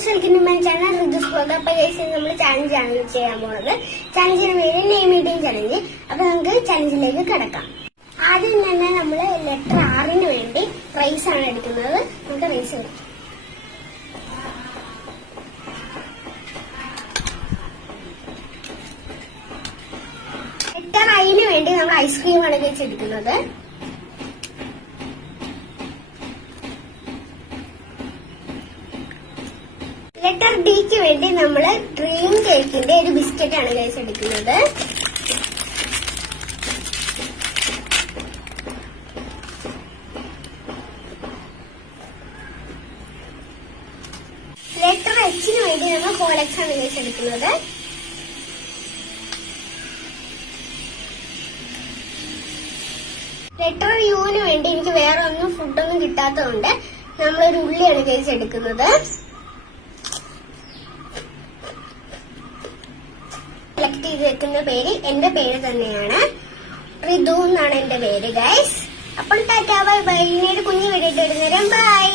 Guys, welcome to my channel Riju's vlog. അപ്പൊ guys നമ്മൾ challenge ചെയ്യാൻ പോകുന്നത്. ചാലഞ്ചിന് പേര് നെയിം ഈറ്റിംഗ് ചലഞ്ച്. അപ്പൊ നമുക്ക് ചലഞ്ചിലേക്ക് കിടക്കാം. ആദ്യം തന്നെ നമ്മൾ ലെറ്റർ ആറിന് വേണ്ടി റൈസ് ആണ് എടുക്കുന്നത്. നമുക്ക് റൈസ് എടുക്കാം. ലെറ്റർ ഐന് വേണ്ടി നമ്മൾ ഐസ്ക്രീം ആണ് ഗൈസ് എടുക്കുന്നത്. ലെറ്റർ ഡിക്ക് വേണ്ടി നമ്മൾ ഡ്രീം കേക്കിന്റെ ഒരു ബിസ്ക്കറ്റ് ആണ് ഗൈസ് എടുക്കുന്നത്. ലെറ്റർ എച്ചിന് വേണ്ടി നമ്മൾ ഹോളക്സ് ആണ് ഗൈസ് എടുക്കുന്നത്. ലെറ്റർ യുവിന് വേണ്ടി എനിക്ക് വേറെ ഒന്നും ഫുഡൊന്നും കിട്ടാത്തതുകൊണ്ട് നമ്മളൊരു ഉള്ളിയാണ് ഗൈസ് എടുക്കുന്നത്. സെലക്ട് ചെയ്ത് വെക്കുന്ന പേര് എന്റെ പേര് തന്നെയാണ്, റിതു എന്നാണ് എന്റെ പേര് ഗൈസ്. അപ്പോൾ ടാറ്റാ ബൈ ബൈ. ഇനി ഒരു കുഞ്ഞു വീഡിയോ ഇടുന്നേരം ബൈ.